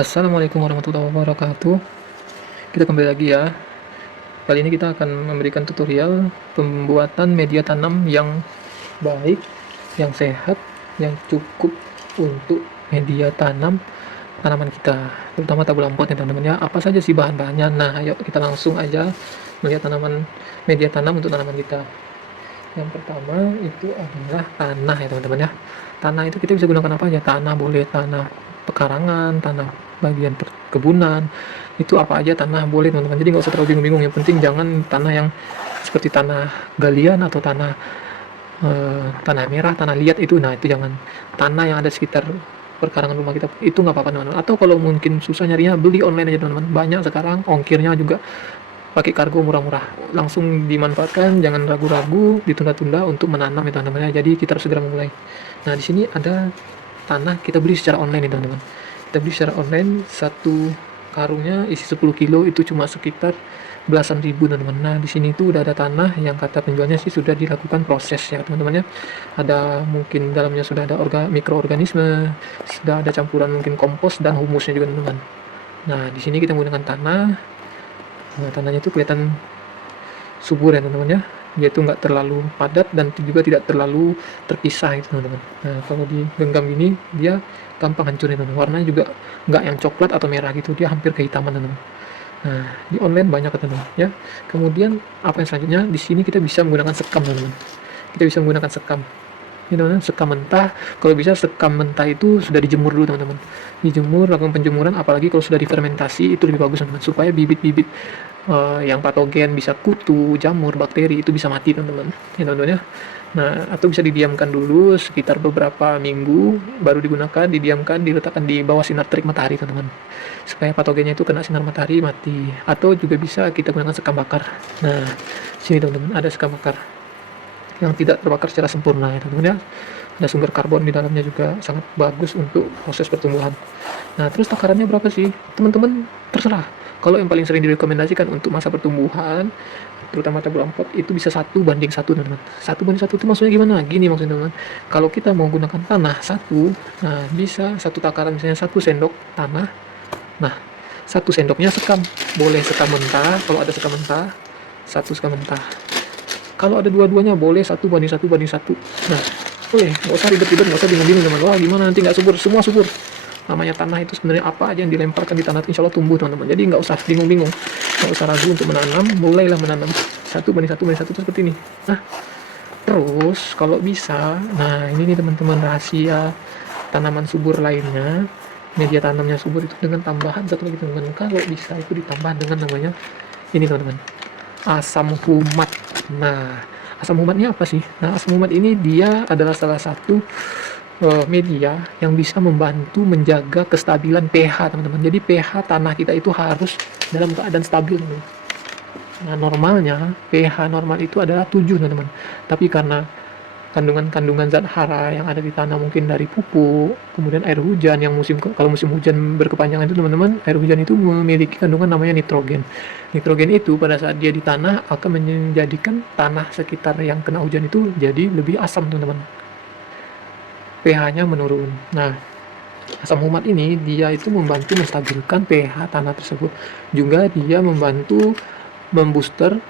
Assalamualaikum warahmatullahi wabarakatuh. Kita kembali lagi ya. Kali ini kita akan memberikan tutorial pembuatan media tanam yang baik, yang sehat, yang cukup untuk media tanam tanaman kita, terutama tabu lampot ya teman-teman ya. Apa saja sih bahan-bahannya? Nah, ayo kita langsung aja melihat media tanam untuk tanaman kita. Yang pertama itu adalah tanah ya teman-teman ya. Tanah itu kita bisa gunakan apa aja? Tanah boleh tanah pekarangan, tanah bagian perkebunan, itu apa aja tanah boleh teman-teman. Jadi nggak usah terlalu bingung-bingung. Yang penting jangan tanah yang seperti tanah galian atau tanah merah, tanah liat itu. Nah itu jangan. Tanah yang ada sekitar perkarangan rumah kita itu nggak apa-apa teman-teman. Atau kalau mungkin susah nyarinya, beli online aja teman-teman. Banyak sekarang, ongkirnya juga pakai kargo murah-murah, langsung dimanfaatkan, jangan ragu-ragu, ditunda-tunda untuk menanam ya teman-teman. Jadi kita harus segera memulai. Nah di sini ada tanah kita beli secara online ya teman-teman. Kita beli secara online, satu karungnya isi 10 kilo itu cuma sekitar belasan ribu teman-teman. Nah di sini tuh udah ada tanah yang kata penjualnya sih sudah dilakukan proses ya teman-teman ya. Ada mungkin dalamnya sudah ada mikroorganisme, sudah ada campuran mungkin kompos dan humusnya juga teman-teman. Nah di sini kita menggunakan tanah. Nah, tanahnya itu kelihatan subur ya teman-teman ya. Dia itu nggak terlalu padat dan juga tidak terlalu terpisah itu teman-teman. Nah kalau digenggam gini dia gampang hancur ya teman-teman. Warnanya juga nggak yang coklat atau merah gitu, dia hampir kehitaman teman-teman. Nah di online banyak teman-teman ya. Kemudian apa yang selanjutnya, di sini kita bisa menggunakan sekam teman-teman. Kita bisa menggunakan sekam. Ini teman-teman, sekam mentah. Kalau bisa sekam mentah itu sudah dijemur dulu teman-teman. Dijemur, lakukan penjemuran, apalagi kalau sudah difermentasi itu lebih bagus teman-teman, supaya bibit-bibit yang patogen, bisa kutu, jamur, bakteri itu bisa mati teman-teman. Ya teman-teman ya. Nah, atau bisa didiamkan dulu sekitar beberapa minggu baru digunakan, didiamkan, diletakkan di bawah sinar terik matahari teman-teman. Supaya patogennya itu kena sinar matahari mati. Atau juga bisa kita gunakan sekam bakar. Nah, sini teman-teman ada sekam bakar yang tidak terbakar secara sempurna ya teman-teman ya. Ada sumber karbon di dalamnya juga sangat bagus untuk proses pertumbuhan. Nah terus takarannya berapa sih teman-teman? Terserah. Kalau yang paling sering direkomendasikan untuk masa pertumbuhan terutama tabu lampot itu bisa 1:1 teman-teman. 1:1 itu maksudnya gimana? Gini maksudnya teman-teman, kalau kita mau gunakan tanah satu, nah bisa satu takaran misalnya 1 sendok tanah. Nah 1 sendoknya sekam, boleh sekam mentah. Kalau ada sekam mentah, 1 sekam mentah. Kalau ada dua-duanya boleh 1:1. Nah boleh, nggak usah ribet-ribet, nggak usah bingung-bingung teman. Wah gimana nanti nggak subur? Semua subur. Namanya tanah itu sebenarnya apa aja yang dilemparkan di tanah itu insya Allah tumbuh teman-teman. Jadi nggak usah bingung-bingung, nggak usah ragu untuk menanam. Mulailah menanam 1:1 seperti ini. Nah terus kalau bisa, nah ini nih teman-teman rahasia tanaman subur lainnya, media tanamnya subur itu dengan tambahan satu lagi teman-teman. Kalau bisa itu ditambah dengan namanya ini teman-teman, asam humat. Nah, asam humat ini apa sih? Nah, asam humat ini dia adalah salah satu media yang bisa membantu menjaga kestabilan pH teman-teman. Jadi pH tanah kita itu harus dalam keadaan stabil teman-teman. Nah normalnya pH normal itu adalah 7 teman-teman. Tapi karena kandungan-kandungan zat hara yang ada di tanah mungkin dari pupuk, kemudian air hujan yang kalau musim hujan berkepanjangan itu teman-teman, air hujan itu memiliki kandungan namanya nitrogen. Nitrogen itu pada saat dia di tanah akan menjadikan tanah sekitar yang kena hujan itu jadi lebih asam teman-teman. pH-nya menurun. Nah, asam humat ini dia itu membantu menstabilkan pH tanah tersebut. Juga dia membantu membooster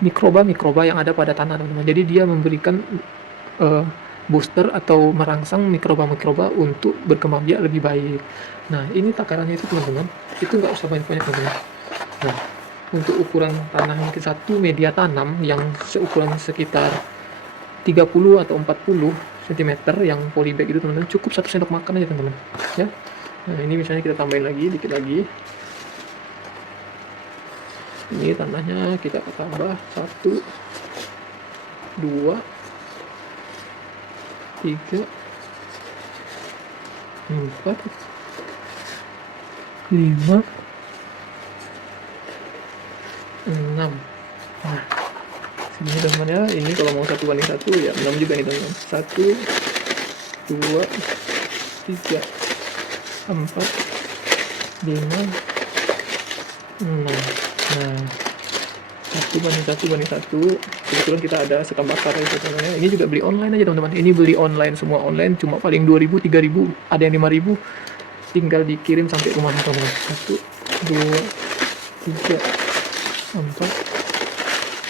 mikroba-mikroba yang ada pada tanah teman-teman. Jadi dia memberikan booster atau merangsang mikroba-mikroba untuk berkembang biak lebih baik. Nah ini takarannya itu teman-teman, itu nggak usah banyak-banyak teman-teman. Nah untuk ukuran tanah mungkin satu media tanam yang seukuran sekitar 30 atau 40 cm yang polybag itu teman-teman, cukup 1 sendok makan aja teman-teman ya. Nah ini misalnya kita tambahin lagi dikit lagi, ini tanahnya kita tambah 1, 2, 3, 4, 5, 6. Nah sini teman-teman ya, ini kalau mau 1:1 ya 6 juga nih teman-teman. 1, 2, 3, 4, 5, 6. Nah 1:1. Kebetulan kita ada sekam bakar itu teman-teman. Ini juga beli online aja teman-teman. Ini beli online, semua online, cuma paling 2.000, 3.000, ada yang 5.000. tinggal dikirim sampai rumah teman-teman. 1, 2, 3, 4,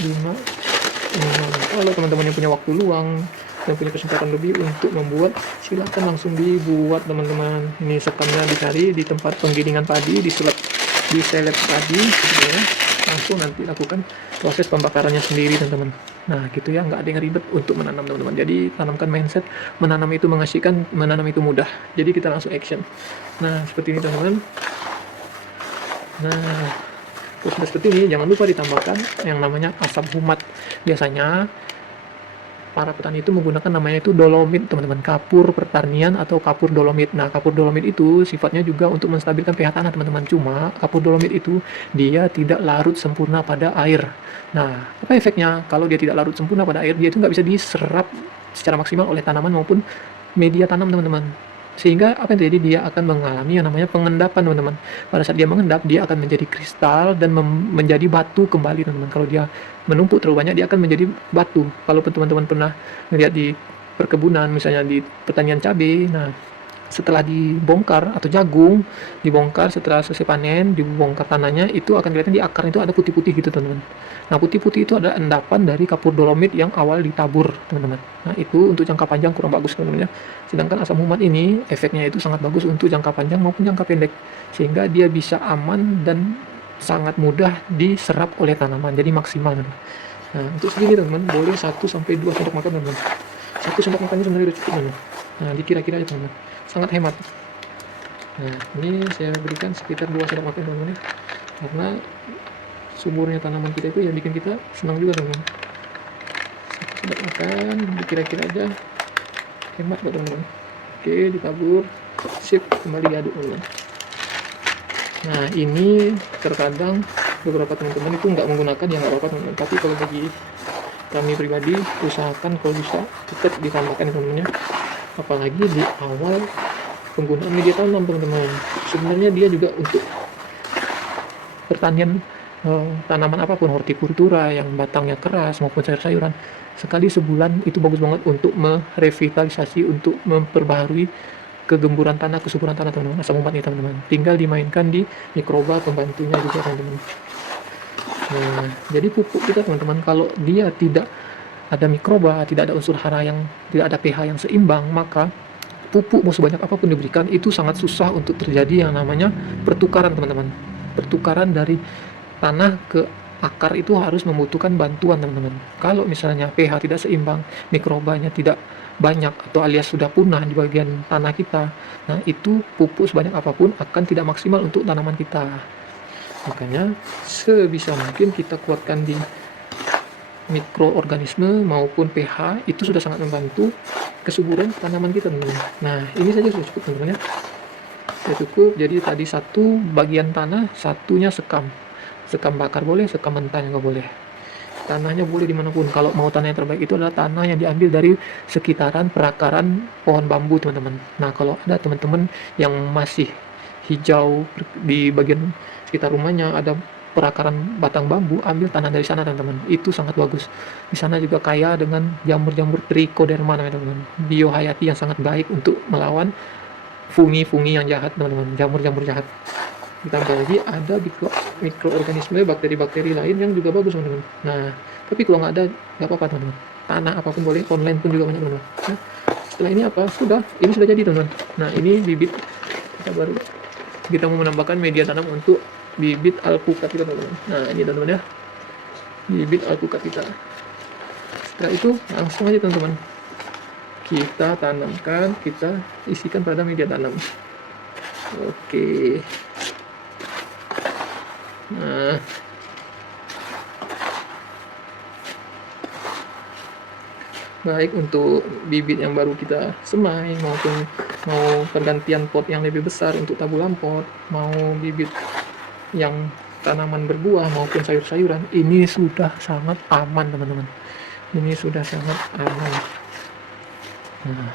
5, 6. Kalau teman-teman yang punya waktu luang dan punya kesempatan lebih untuk membuat, silakan langsung dibuat teman-teman. Ini sekamnya dicari di tempat penggilingan padi, diseleb padi gitu ya. Langsung nanti lakukan proses pembakarannya sendiri teman-teman. Nah gitu ya, nggak ada yang ribet untuk menanam teman-teman. Jadi tanamkan mindset menanam itu mengasihkan, menanam itu mudah. Jadi kita langsung action. Nah seperti ini teman-teman. Nah terus seperti ini, jangan lupa ditambahkan yang namanya asam humat. Biasanya para petani itu menggunakan namanya itu dolomit teman-teman, kapur pertanian atau kapur dolomit. Nah kapur dolomit itu sifatnya juga untuk menstabilkan pH tanah teman-teman. Cuma kapur dolomit itu dia tidak larut sempurna pada air. Nah apa efeknya? Kalau dia tidak larut sempurna pada air, dia itu nggak bisa diserap secara maksimal oleh tanaman maupun media tanam teman-teman. Sehingga apa yang terjadi, dia akan mengalami yang namanya pengendapan teman-teman. Pada saat dia mengendap, dia akan menjadi kristal dan menjadi batu kembali teman-teman. Kalau dia menumpuk terlalu banyak, dia akan menjadi batu. Kalau teman-teman pernah melihat di perkebunan, misalnya di pertanian cabai, nah setelah dibongkar atau jagung dibongkar setelah selesai panen, dibongkar tanahnya, itu akan kelihatan di akar itu ada putih-putih gitu teman-teman. Nah putih-putih itu ada endapan dari kapur dolomit yang awal ditabur teman-teman. Nah itu untuk jangka panjang kurang bagus teman-teman ya. Sedangkan asam humat ini efeknya itu sangat bagus untuk jangka panjang maupun jangka pendek, sehingga dia bisa aman dan sangat mudah diserap oleh tanaman, jadi maksimal teman-teman. Nah untuk segini teman-teman, boleh 1-2 sendok makan teman-teman. 1 sendok makannya sebenarnya udah cukup teman-teman. Nah dikira-kira aja teman-teman, sangat hemat. Nah ini saya berikan sekitar 2 sendok makan teman-teman ya, karena suburnya tanaman kita itu ya bikin kita senang juga teman-teman. 1 sendok makan, dikira-kira aja, hemat kok teman-teman. Oke, ditabur, sip, kembali diaduk teman-teman. Nah ini terkadang beberapa teman-teman itu nggak menggunakan, ya nggak apa-apa teman-teman, tapi kalau bagi kami pribadi usahakan kalau bisa tetap ditambahkan teman-teman ya, apalagi di awal penggunaan media tanam teman-teman. Sebenarnya dia juga untuk pertanian tanaman apapun, hortikultura yang batangnya keras maupun sayur-sayuran, sekali sebulan itu bagus banget untuk merevitalisasi, untuk memperbaharui kegemburan tanah, kesuburan tanah teman-teman. Asam humat ini teman-teman, tinggal dimainkan di mikroba pembantunya juga teman-teman. Nah jadi pupuk kita teman-teman, kalau dia tidak ada mikroba, tidak ada unsur hara, yang tidak ada pH yang seimbang, maka pupuk mau sebanyak apapun diberikan itu sangat susah untuk terjadi yang namanya pertukaran teman-teman. Pertukaran dari tanah ke akar itu harus membutuhkan bantuan teman-teman. Kalau misalnya pH tidak seimbang, mikrobanya tidak banyak atau alias sudah punah di bagian tanah kita, nah itu pupuk sebanyak apapun akan tidak maksimal untuk tanaman kita. Makanya sebisa mungkin kita kuatkan di mikroorganisme maupun pH, itu sudah sangat membantu kesuburan tanaman kita teman-teman. Nah ini saja sudah cukup teman-teman ya, sudah cukup. Jadi tadi 1 bagian tanah, 1-nya sekam bakar boleh, sekam mentah juga boleh. Tanahnya boleh dimanapun. Kalau mau tanah yang terbaik itu adalah tanah yang diambil dari sekitaran perakaran pohon bambu teman-teman. Nah kalau ada teman-teman yang masih hijau di bagian sekitar rumahnya ada perakaran batang bambu, ambil tanah dari sana teman-teman, itu sangat bagus. Di sana juga kaya dengan jamur-jamur trichoderma teman-teman, biohayati yang sangat baik untuk melawan fungi-fungi yang jahat teman-teman, jamur-jamur jahat. Ditambah lagi ada mikroorganisme, bakteri-bakteri lain yang juga bagus teman-teman. Nah tapi kalau nggak ada, nggak apa-apa teman-teman, tanah apapun boleh, online pun juga banyak teman-teman. Nah setelah ini apa, ini sudah jadi teman-teman. Nah ini bibit kita mau menambahkan media tanam untuk bibit alpukat kita teman-teman. Nah ini teman-teman ya, bibit alpukat kita. Setelah itu langsung aja teman-teman kita tanamkan, kita isikan pada media tanam. Oke. Nah baik untuk bibit yang baru kita semai maupun mau pergantian pot yang lebih besar untuk tabulan pot, mau bibit yang tanaman berbuah maupun sayur-sayuran, ini sudah sangat aman teman-teman. Ini sudah sangat aman. Nah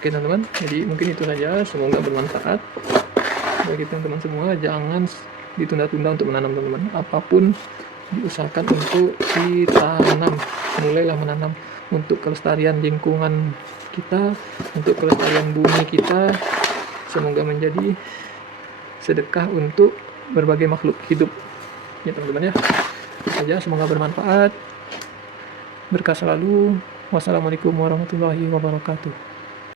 oke teman-teman, jadi mungkin itu saja, semoga bermanfaat. bagi teman-teman semua, jangan ditunda-tunda untuk menanam, teman-teman. Apapun diusahakan untuk ditanam, mulailah menanam untuk kelestarian lingkungan kita, untuk kelestarian bumi kita. Semoga menjadi sedekah untuk berbagai makhluk hidup ya teman-teman ya. Itu saja, semoga bermanfaat, berkah selalu. Wassalamualaikum warahmatullahi wabarakatuh.